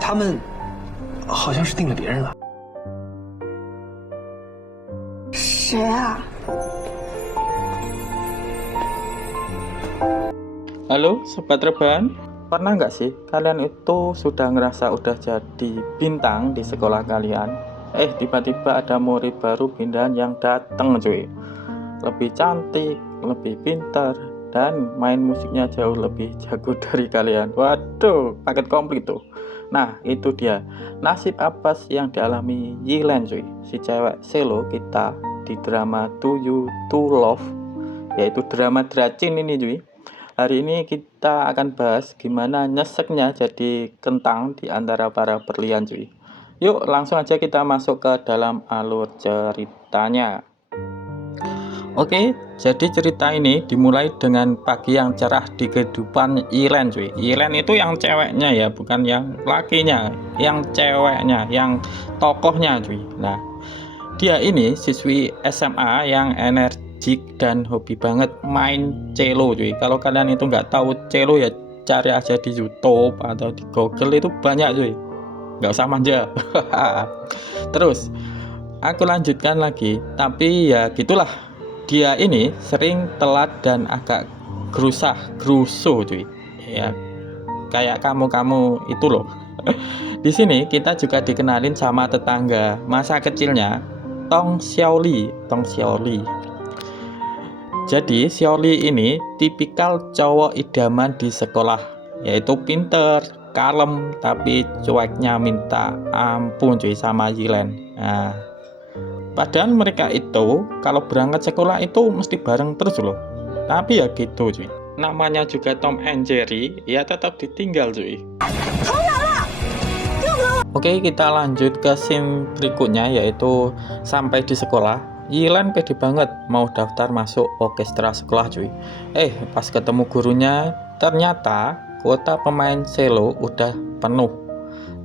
他们好像是定了别人了。谁啊？ Halo Sobat Rebahan, pernah nggak sih kalian itu sudah ngerasa udah jadi bintang di sekolah kalian? Tiba-tiba ada murid baru pindahan yang dateng cuy. Lebih cantik, lebih pintar, dan main musiknya jauh lebih jago dari kalian. Waduh, paket komplit tuh. Nah, itu dia nasib apa sih yang dialami Yilan cuy, si cewek selo kita di drama To You To Love, yaitu drama Dracin ini cuy. Hari ini kita akan bahas gimana nyeseknya jadi kentang di antara para berlian cuy. Yuk langsung aja kita masuk ke dalam alur ceritanya. Oke, jadi cerita ini dimulai dengan pagi yang cerah di kehidupan Yilan cuy. Yilan itu yang ceweknya ya, bukan yang lakinya, yang ceweknya, yang tokohnya cuy. Nah, dia ini siswi SMA yang energi dan hobi banget main cello cuy. Kalau kalian itu nggak tahu cello ya cari aja di YouTube atau di Google, itu banyak cuy, nggak usah manja. Terus aku lanjutkan lagi, tapi ya gitulah, dia ini sering telat dan agak gerusuh cuy ya, kayak kamu itu loh. Di sini kita juga dikenalin sama tetangga masa kecilnya, Tong Xiaoli. Jadi Xiaoli ini tipikal cowok idaman di sekolah, yaitu pinter, kalem, tapi cueknya minta ampun cuy sama Yilan. Nah, padahal mereka itu kalau berangkat sekolah itu mesti bareng terus loh. Tapi ya gitu cuy, namanya juga Tom and Jerry, ya tetap ditinggal cuy. Oke, kita lanjut ke scene berikutnya, yaitu sampai di sekolah. Yilan pede banget mau daftar masuk orkestra sekolah cuy. Pas ketemu gurunya, ternyata kuota pemain cello udah penuh.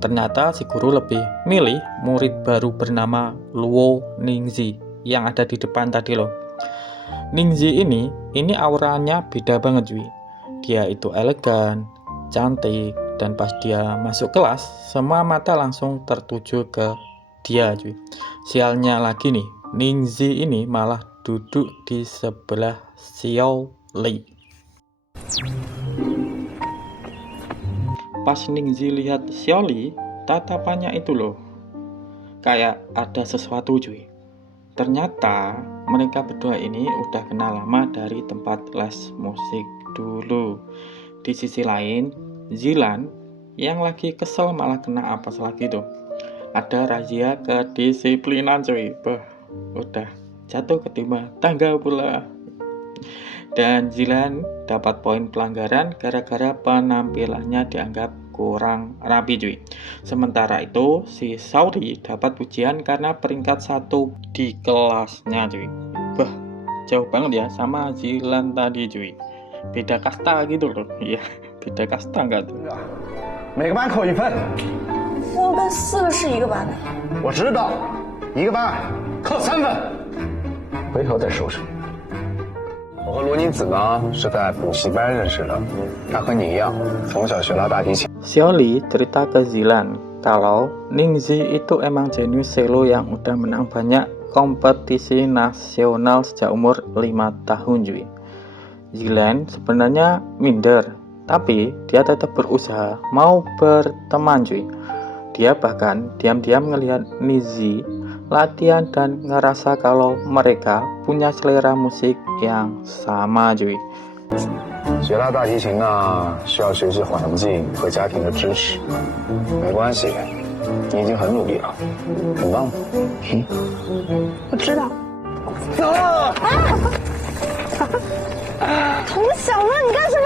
Ternyata si guru lebih milih murid baru bernama Luo Ningzi yang ada di depan tadi loh. Ningzi ini auranya beda banget cuy. Dia itu elegan, cantik, dan pas dia masuk kelas, semua mata langsung tertuju ke dia cuy. Sialnya lagi nih, Ningzi ini malah duduk di sebelah Xiaoli. Pas Ningzi lihat Xiaoli, tatapannya itu loh, kayak ada sesuatu cuy. Ternyata mereka berdua ini udah kenal lama dari tempat les musik dulu. Di sisi lain, Yilan yang lagi kesel malah kena apes lagi tuh. Ada razia kedisiplinan cuy. Udah jatuh ketimpa tangga pula. Dan Yilan dapat poin pelanggaran gara-gara penampilannya dianggap kurang rapi cuy. Sementara itu si Xiaoli dapat pujian karena peringkat 1 di kelasnya cuy. Jauh banget ya sama Yilan tadi cuy. Beda kasta gitu loh. Iya, beda kasta enggak tuh? 每个班扣1分。我跟4个是一个班的。我知道，一个班扣3分。回头再说说。我和罗宁子呢是在补习班认识的，他和你一样，从小学拉大提琴。Xiaoli cerita ke Yilan kalau Ningzi itu emang jenius cello yang udah menang banyak kompetisi nasional sejak umur 5 tahun cuy. Yilan sebenarnya minder, tapi dia tetap berusaha mau berteman cuy. Dia bahkan diam-diam ngelihat Ningzi latihan dan ngerasa kalau mereka punya selera musik yang sama cuy. 学拉大提琴呢，需要学习环境和家庭的支持。没关系，你已经很努力了，很棒。我知道。走。童小乐，你干什么？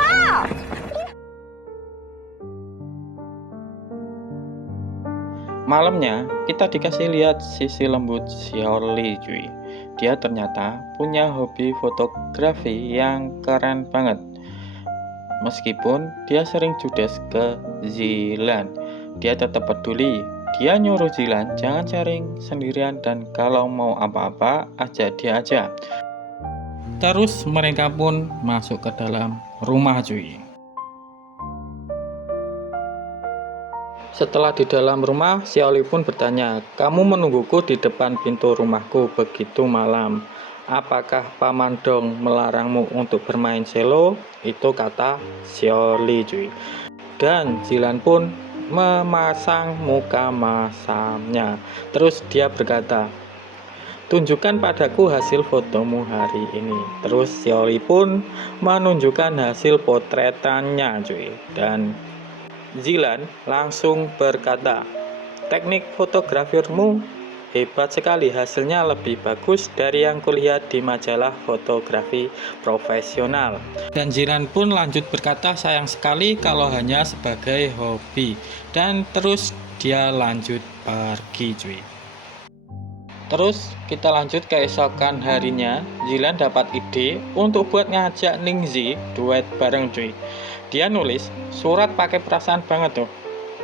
Malamnya kita dikasih lihat sisi lembut Xiaoli cuy. Dia ternyata punya hobi fotografi yang keren banget. Meskipun dia sering judes ke Yilan, dia tetap peduli. Dia nyuruh Yilan jangan sharing sendirian dan kalau mau apa-apa ajak dia aja. Terus mereka pun masuk ke dalam rumah cuy. Setelah di dalam rumah, Xiaoli pun bertanya, "Kamu menungguku di depan pintu rumahku begitu malam. Apakah Paman Dong melarangmu untuk bermain selo?" Itu kata Xiaoli cuy. Dan Zilan pun memasang muka masamnya. Terus dia berkata, "Tunjukkan padaku hasil fotomu hari ini." Terus Xiaoli pun menunjukkan hasil potretannya cuy. Dan Zilan langsung berkata, "Teknik fotografimu hebat sekali, hasilnya lebih bagus dari yang kulihat di majalah fotografi profesional." Dan Zilan pun lanjut berkata, "Sayang sekali kalau hanya sebagai hobi." Dan terus dia lanjut pergi cuy. Terus kita lanjut keesokan harinya, Zilan dapat ide untuk buat ngajak Ningxi duet bareng cuy. Dia nulis surat pakai perasaan banget tuh.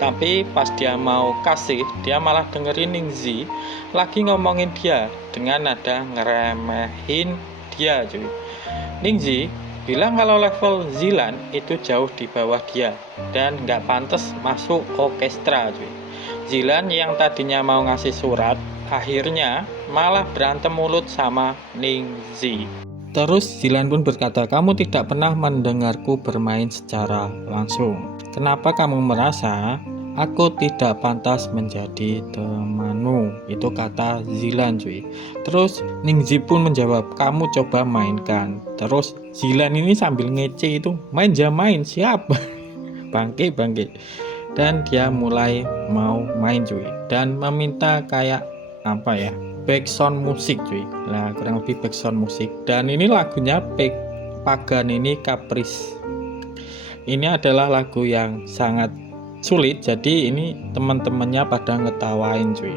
Tapi pas dia mau kasih, dia malah dengerin Ningxi lagi ngomongin dia dengan nada ngeremehin dia cuy. Ningxi bilang kalau level Zilan itu jauh di bawah dia dan nggak pantas masuk orkestra cuy. Zilan yang tadinya mau ngasih surat, akhirnya malah berantem mulut sama Ningxi. Terus Zilan pun berkata, "Kamu tidak pernah mendengarku bermain secara langsung. Kenapa kamu merasa aku tidak pantas menjadi temanmu?" Itu kata Zilan cuy. Terus Ningxi pun menjawab, "Kamu coba mainkan." Terus Zilan ini sambil ngece itu, "Main jam main, siap." Bangke. Dan dia mulai mau main cuy. Dan meminta kayak apa ya, backsound musik cuy. Nah kurang lebih backsound musik. Dan ini lagunya Paganini Caprice. Ini adalah lagu yang sangat sulit, jadi ini teman-temannya pada ngetawain cuy.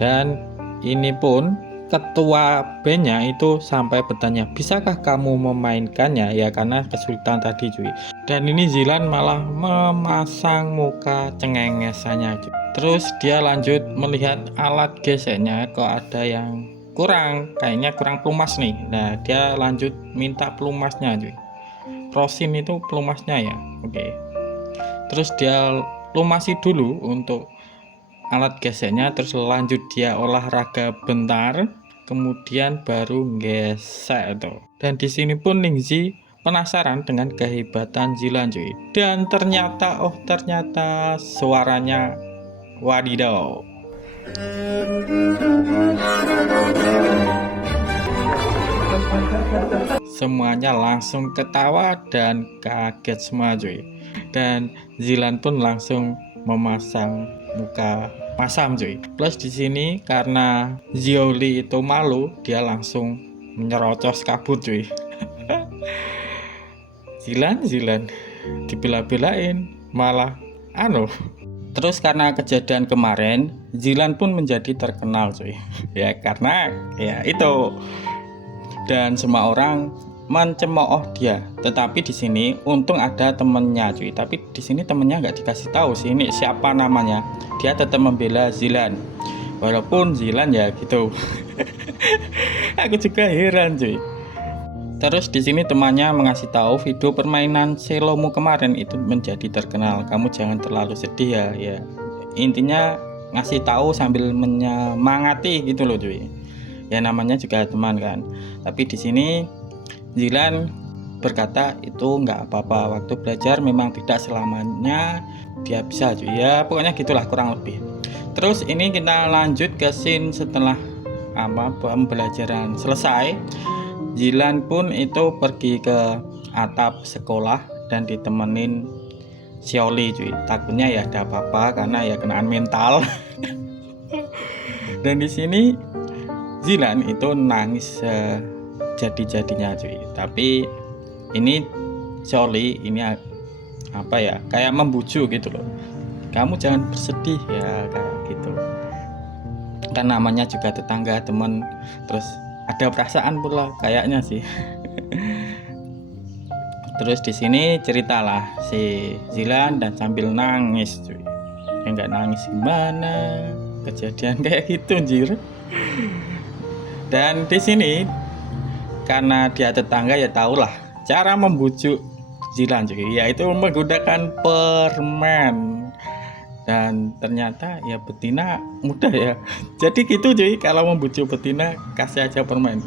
Dan ini pun ketua bandnya itu sampai bertanya, "Bisakah kamu memainkannya?" Ya karena kesulitan tadi cuy. Dan ini Zilan malah memasang muka cengengesannya cuy. Terus dia lanjut melihat alat geseknya, kok ada yang kayaknya kurang pelumas nih. Nah dia lanjut minta pelumasnya cuy. Rosin itu pelumasnya ya, oke. Terus dia lumasi dulu untuk alat geseknya, terus lanjut dia olahraga bentar, kemudian baru gesek itu. Dan di sini pun Ningxi penasaran dengan kehebatan Zilan cuy. Dan ternyata suaranya wadidaw. Semuanya langsung ketawa dan kaget semua cuy. Dan Zilan pun langsung memasang muka masam cuy. Plus di sini karena Xiaoli itu malu, dia langsung menyerocos kabur cuy. Zilan dibela-belain malah Terus karena kejadian kemarin, Zilan pun menjadi terkenal cuy. Ya karena ya itu. Dan semua orang mencemooh dia. Tetapi di sini untung ada temennya cuy. Tapi di sini temennya nggak dikasih tahu sih ini siapa namanya. Dia tetap membela Zilan. Walaupun Zilan ya gitu. Aku juga heran cuy. Terus di sini temannya mengasih tahu video permainan selomu kemarin itu menjadi terkenal. Kamu jangan terlalu sedih ya. Intinya ngasih tahu sambil menyemangati gitu loh cuy. Ya namanya juga teman kan. Tapi di sini Zilan berkata itu nggak apa-apa. Waktu belajar memang tidak selamanya dia bisa cuy. Ya pokoknya gitulah kurang lebih. Terus ini kita lanjut ke scene setelah pembelajaran selesai. Zilan pun itu pergi ke atap sekolah dan ditemenin Xiaoli cuy. Takutnya ya ada apa-apa karena ya kenaan mental. Dan di sini Zilan itu nangis jadi-jadinya cuy. Tapi ini Xiaoli ini apa ya, kayak membujuk gitu loh. Kamu jangan bersedih ya kayak gitu. Kan namanya juga tetangga, teman, terus ada perasaan pula kayaknya sih. Terus di sini ceritalah si Zilan dan sambil nangis cuy. Ya nggak nangis gimana? Kejadian kayak gitu anjir. Dan di sini karena dia tetangga ya tahulah cara membujuk Zilan cuy, yaitu menggunakan permen. Dan ternyata ya betina mudah ya. Jadi gitu cuy, kalau membujuk betina kasih aja permen.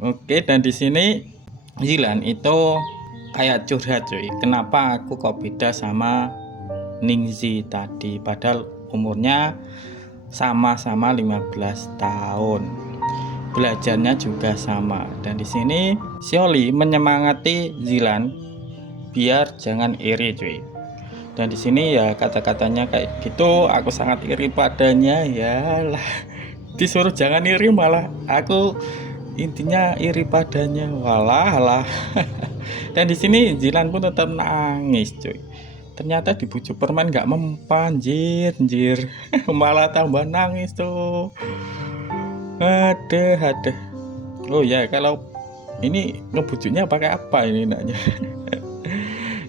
Oke, dan di sini Zilan itu kayak curhat cuy. Kenapa aku kok beda sama Ningxi tadi, padahal umurnya sama-sama 15 tahun. Belajarnya juga sama. Dan di sini Xiaoli menyemangati Zilan biar jangan iri cuy. Dan di sini ya kata-katanya kayak gitu, aku sangat iri padanya ya lah. Disuruh jangan iri malah aku intinya iri padanya. Walah. Dan di sini Zilan pun tetap nangis cuy. Ternyata dibujuk permen nggak mempan, anjir. Malah tambah nangis tuh. Aduh. Oh ya, kalau ini ngebujuknya pakai apa ini nanya.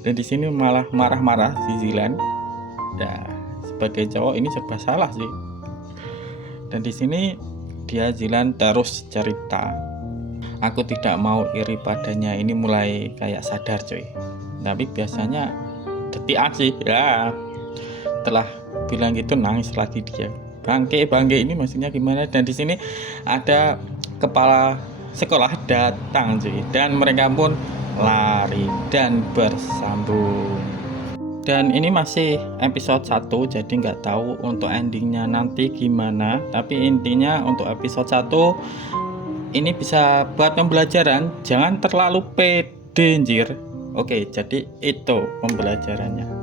Dan di sini malah marah-marah si Zilan. Ya, sebagai cowok ini serba salah sih. Dan di sini dia Zilan terus cerita. Aku tidak mau iri padanya, ini mulai kayak sadar cuy. Tapi biasanya detikan sih ya. Setelah bilang gitu nangis lagi dia. Bangke ini maksudnya gimana? Dan di sini ada kepala sekolah datang cuy, dan mereka pun lari dan bersambung. Dan ini masih episode 1, jadi nggak tahu untuk endingnya nanti gimana. Tapi intinya untuk episode 1 ini bisa buat pembelajaran, jangan terlalu pede anjir. Oke, jadi itu pembelajarannya.